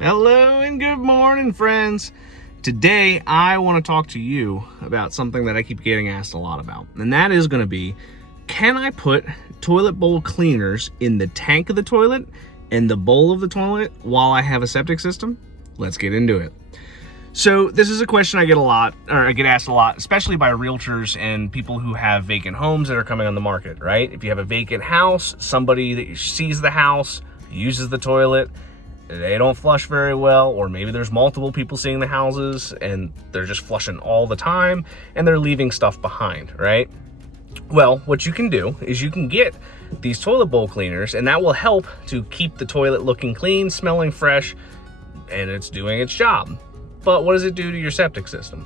Hello and good morning, friends. Today, I want to talk to you about something that I keep getting asked a lot about, and that is going to be, can I put toilet bowl cleaners in the tank of the toilet and the bowl of the toilet while I have a septic system? Let's get into it. So this is a question I get asked a lot, especially by realtors and people who have vacant homes that are coming on the market, right? If you have a vacant house, somebody that sees the house, uses the toilet, they don't flush very well, or maybe there's multiple people seeing the houses and they're just flushing all the time and they're leaving stuff behind, right? Well, what you can do is you can get these toilet bowl cleaners, and that will help to keep the toilet looking clean, smelling fresh, and it's doing its job. But what does it do to your septic system?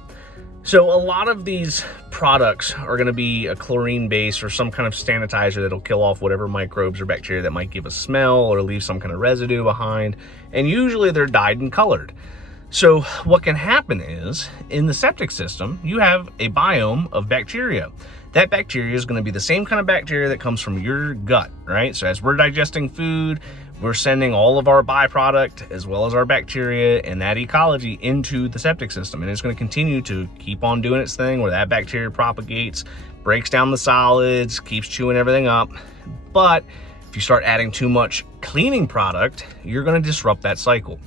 So a lot of these products are going to be a chlorine base or some kind of sanitizer that'll kill off whatever microbes or bacteria that might give a smell or leave some kind of residue behind. And usually they're dyed and colored. So what can happen is, in the septic system, you have a biome of bacteria. That bacteria is going to be the same kind of bacteria that comes from your gut, right? So as we're digesting food, we're sending all of our byproduct as well as our bacteria and that ecology into the septic system. And it's going to continue to keep on doing its thing where that bacteria propagates, breaks down the solids, keeps chewing everything up. But if you start adding too much cleaning product, you're going to disrupt that cycle.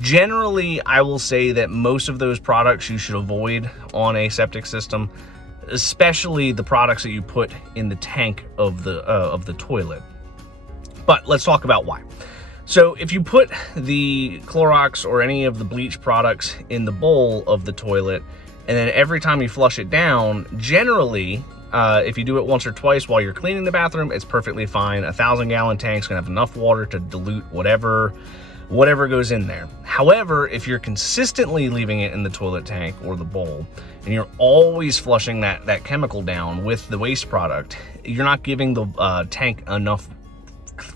Generally, I will say that most of those products you should avoid on a septic system, especially the products that you put in the tank of the toilet. But let's talk about why. So if you put the Clorox or any of the bleach products in the bowl of the toilet, and then every time you flush it down, generally, if you do it once or twice while you're cleaning the bathroom, it's perfectly fine. 1,000-gallon tank's gonna have enough water to dilute whatever goes in there. However, if you're consistently leaving it in the toilet tank or the bowl, and you're always flushing that chemical down with the waste product, you're not giving the tank enough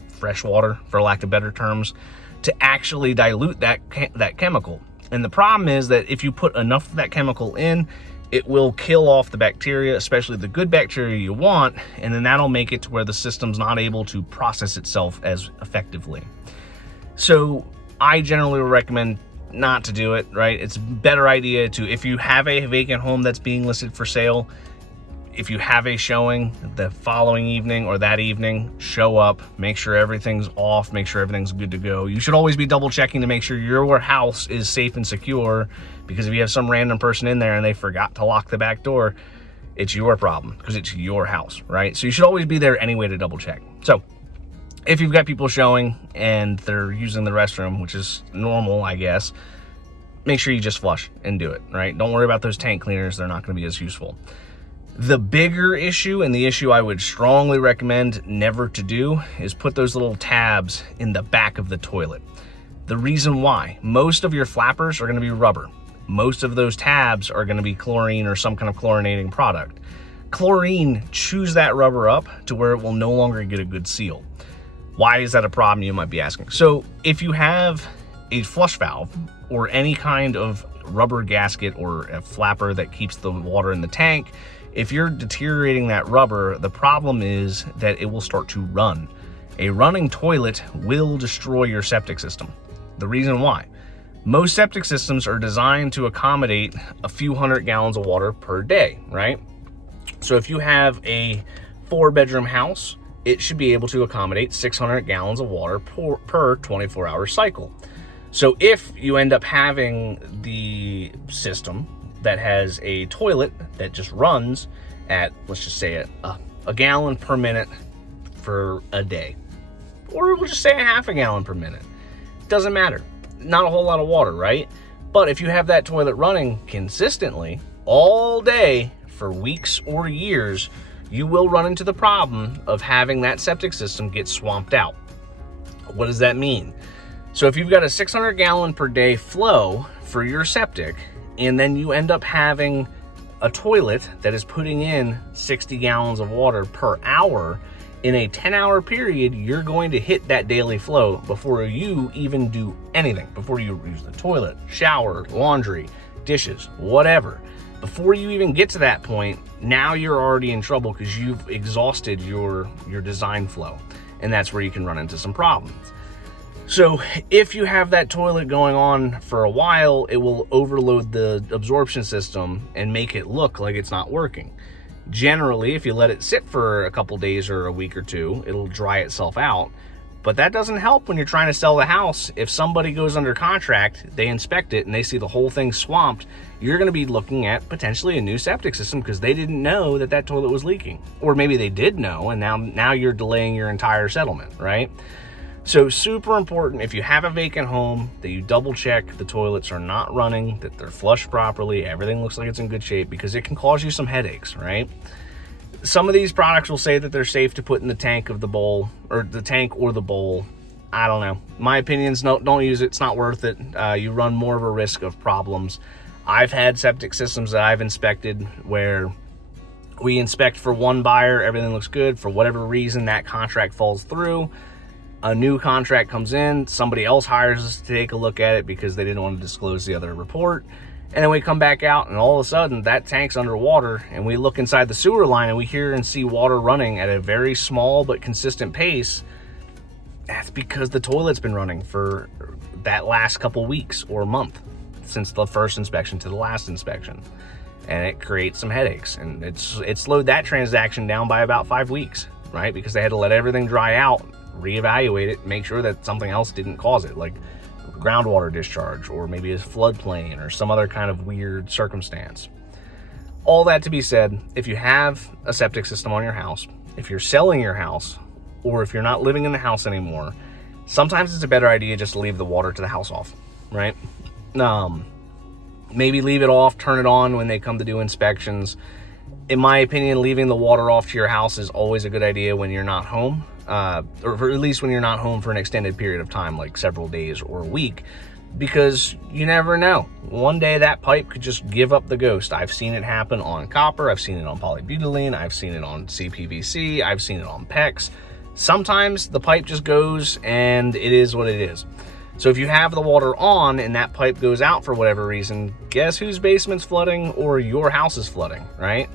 fresh water, for lack of better terms, to actually dilute that chemical. And the problem is that if you put enough of that chemical in, it will kill off the bacteria, especially the good bacteria you want, and then that'll make it to where the system's not able to process itself as effectively. So I generally recommend not to do it, right? It's a better idea to, if you have a vacant home that's being listed for sale, if you have a showing the following evening or that evening, show up, make sure everything's off, make sure everything's good to go. You should always be double checking to make sure your house is safe and secure, because if you have some random person in there and they forgot to lock the back door, it's your problem because it's your house, right? So you should always be there anyway to double check. So if you've got people showing and they're using the restroom, which is normal, I guess, make sure you just flush and do it, right? Don't worry about those tank cleaners. They're not going to be as useful. The bigger issue, and the issue I would strongly recommend never to do, is put those little tabs in the back of the toilet. The reason why: most of your flappers are going to be rubber. Most of those tabs are going to be chlorine or some kind of chlorinating product. Chlorine chews that rubber up to where it will no longer get a good seal. Why is that a problem, you might be asking? So if you have a flush valve or any kind of rubber gasket or a flapper that keeps the water in the tank, if you're deteriorating that rubber, the problem is that it will start to run. A running toilet will destroy your septic system. The reason why: most septic systems are designed to accommodate a few hundred gallons of water per day, right? So if you have a 4-bedroom house, it should be able to accommodate 600 gallons of water per 24-hour cycle. So if you end up having the system that has a toilet that just runs at, let's just say a gallon per minute for a day, or we'll just say a half a gallon per minute, doesn't matter. Not a whole lot of water, right? But if you have that toilet running consistently all day for weeks or years, you will run into the problem of having that septic system get swamped out. What does that mean? So if you've got a 600 gallon per day flow for your septic, and then you end up having a toilet that is putting in 60 gallons of water per hour, in a 10-hour period, you're going to hit that daily flow before you even do anything, before you use the toilet, shower, laundry, dishes, whatever. Before you even get to that point, now you're already in trouble because you've exhausted your design flow, and that's where you can run into some problems. So if you have that toilet going on for a while, it will overload the absorption system and make it look like it's not working. Generally, if you let it sit for a couple days or a week or two, it'll dry itself out. But that doesn't help when you're trying to sell the house. If somebody goes under contract, they inspect it and they see the whole thing swamped, you're going to be looking at potentially a new septic system because they didn't know that that toilet was leaking. Or maybe they did know, and now you're delaying your entire settlement, right? So super important, if you have a vacant home, that you double check the toilets are not running, that they're flushed properly, everything looks like it's in good shape, because it can cause you some headaches, right? Some of these products will say that they're safe to put in the tank of the bowl, or the tank or the bowl. I don't know. My opinion's no, don't use it. It's not worth it. You run more of a risk of problems. I've had septic systems that I've inspected where we inspect for one buyer, everything looks good. For whatever reason, that contract falls through. A new contract comes in, somebody else hires us to take a look at it because they didn't want to disclose the other report. And then we come back out and all of a sudden that tank's underwater, and we look inside the sewer line and we hear and see water running at a very small but consistent pace. That's because the toilet's been running for that last couple weeks or month since the first inspection to the last inspection. And it creates some headaches, and it slowed that transaction down by about 5 weeks, right? Because they had to let everything dry out, reevaluate it, make sure that something else didn't cause it, like groundwater discharge or maybe a floodplain or some other kind of weird circumstance. All that to be said, if you have a septic system on your house, if you're selling your house, or if you're not living in the house anymore, sometimes it's a better idea just to leave the water to the house off, right? Maybe leave it off, turn it on when they come to do inspections. In my opinion, leaving the water off to your house is always a good idea when you're not home. Or at least when you're not home for an extended period of time, like several days or a week, because you never know. One day that pipe could just give up the ghost. I've seen it happen on copper, I've seen it on polybutylene, I've seen it on CPVC, I've seen it on PEX. Sometimes the pipe just goes and it is what it is. So if you have the water on and that pipe goes out for whatever reason, guess whose basement's flooding or your house is flooding, right?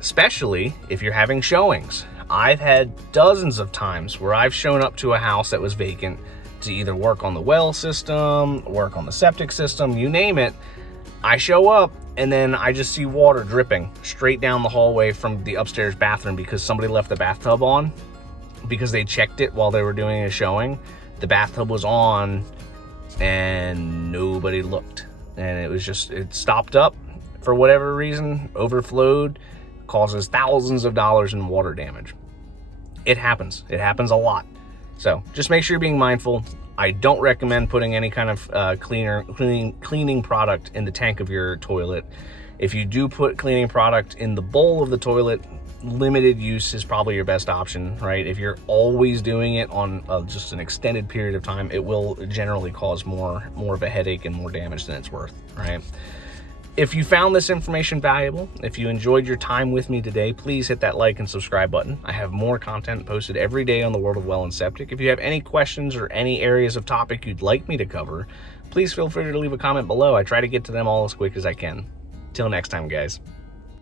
Especially if you're having showings. I've had dozens of times where I've shown up to a house that was vacant to either work on the well system, work on the septic system, you name it. I show up and then I just see water dripping straight down the hallway from the upstairs bathroom because somebody left the bathtub on because they checked it while they were doing a showing. The bathtub was on and nobody looked. And it stopped up for whatever reason, overflowed, causes thousands of dollars in water damage. It happens a lot. So just make sure you're being mindful. I don't recommend putting any kind of cleaning product in the tank of your toilet. If you do put cleaning product in the bowl of the toilet, limited use is probably your best option, right? If you're always doing it on just an extended period of time, it will generally cause more of a headache and more damage than it's worth, right? If you found this information valuable, if you enjoyed your time with me today, please hit that like and subscribe button. I have more content posted every day on the world of well and septic. If you have any questions or any areas of topic you'd like me to cover, please feel free to leave a comment below. I try to get to them all as quick as I can. Till next time, guys.